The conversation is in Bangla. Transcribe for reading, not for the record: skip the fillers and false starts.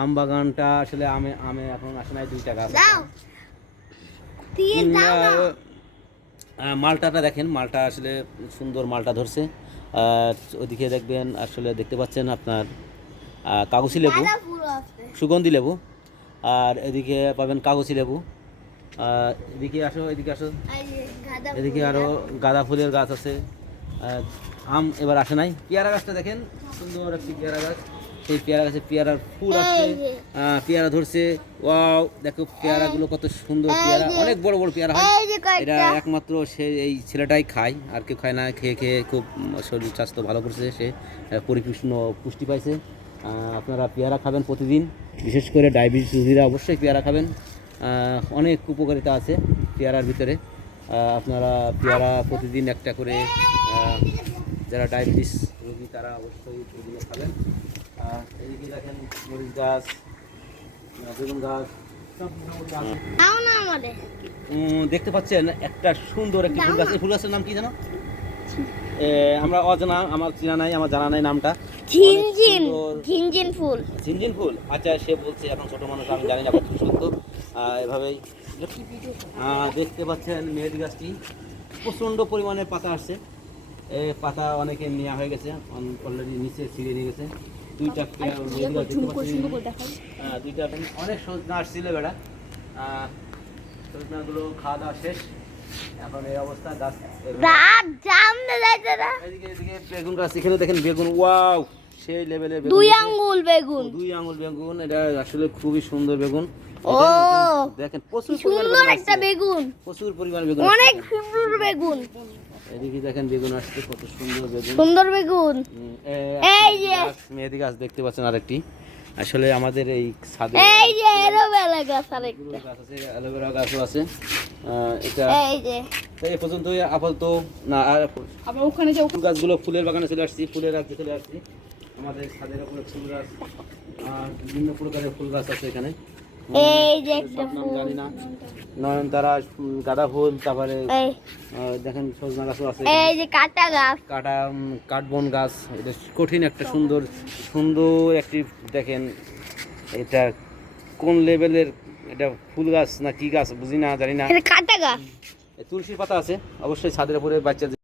আম বাগানটা আসলে আমে এখন আসে নাই, 2টা গাছ। মালটাটা দেখেন, মালটা আসলে সুন্দর মালটা ধরছে। ওইদিকে দেখবেন, আসলে দেখতে পাচ্ছেন আপনার কাগজি লেবু, সুগন্ধি লেবু। আর এদিকে পাবেন কাগজি লেবু। এদিকে আসো, এদিকে আসো, এদিকে আরও গাঁদা ফুলের গাছ আছে। আম এবার আসে নাই। পেয়ারা গাছটা দেখেন, সুন্দর একটি পেয়ারা গাছ। সেই পেয়ারা গাছে পেয়ারার ফুল আসছে, পেয়ারা ধরছে। ওয়াও, দেখো পেয়ারাগুলো কত সুন্দর পেয়ারা, অনেক বড় বড় পেয়ারা হয়। এটা একমাত্র এই ছেলেটাই খায়, আর কেউ খায় না। খেয়ে খেয়ে খুব শরীর স্বাস্থ্য ভালো করছে, সে পরিপূর্ণ পুষ্টি পাইছে। আপনারা পেয়ারা খাবেন প্রতিদিন, বিশেষ করে ডায়াবেটিস রোগীরা অবশ্যই পেয়ারা খাবেন। অনেক উপকারিতা আছে পেয়ারার ভিতরে। আপনারা পেয়ারা প্রতিদিন একটা করে, যারা ডায়াবেটিস রোগী তারা অবশ্যই এগুলো খাবেন। এদিকে দেখেন মরিচ গাছ, বেগুন গাছ, দেখতে পাচ্ছেন একটা সুন্দর একটি ফুল গাছ। এই ফুল গাছের নাম কি জানো? আমরা অজানা, আমার চেনা নাই, আমার জানা নাই নামটা। ঝিনঝিন ফুল। ঝিনঝিন ফুল, আচ্ছা। সে বলছে এখন ছোট মানুষ, আমি জানি না কত সত্য। এভাবেই দেখতে পাচ্ছেন মেহেদি গাছটি প্রচণ্ড পরিমাণে পাতা আসছে। এই পাতা অনেকে নেওয়া হয়ে গেছে, অলরেডি নিচে ছিঁড়ে নিয়ে গেছে। 2টা মেহেদি গাছ দেখতে পাচ্ছি। 2টা অনেক সজনা আসছিল বেড়া, সজনাগুলো খাওয়া দাওয়া শেষ। এখন এই অবস্থা, গাছ এদিকে বেগুন গাছ, এখানে দেখেন বেগুন, ওয়াও সেই লেভেলের বেগুন, 2 আঙ্গুল বেগুন। 2 আঙ্গুল বেগুন। এটা আসলে খুবই সুন্দর বেগুন। দেখেন প্রচুর সুন্দর একটা বেগুন, প্রচুর পরিমাণে বেগুন, অনেক সুন্দর বেগুন। এদিকে দেখেন বেগুন আসছে, কত সুন্দর বেগুন, সুন্দর বেগুন। এই যে মেহেদি গাছ দেখতে পাচ্ছেন আরেকটি। আসলে আমাদের এই ছাদে এই যে অ্যালোভেরা গাছ আরেকটা গাছ আছে, অ্যালোভেরা গাছও আছে। এটা এই যে এই পর্যন্ত আপাতত না। আর আবার ওখানে যে ফুল গাছগুলো, ফুলের বাগানে চলে আসছি, ফুলের রাজ্যে চলে আসছি। আমাদের ছাদের উপরে ফুল গাছ, বিভিন্ন প্রকারের ফুল গাছ আছে এখানে। এই যে একটা ফুল, জানি না, নয়নতারা, গাঁদা ফুল, তারপরে দেখেন সজনা গাছও আছে। এই যে কাটা গাছ, কাঠবন গাছ। এটা কঠিন একটা সুন্দর সুন্দর একটি, দেখেন এটা কোন লেভেলের, এটা ফুল গাছ না কি গাছ বুঝি না, জানি না। কাটা গাছ। তুলসীর পাতা আছে অবশ্যই ছাদের উপরে, বাচ্চাদের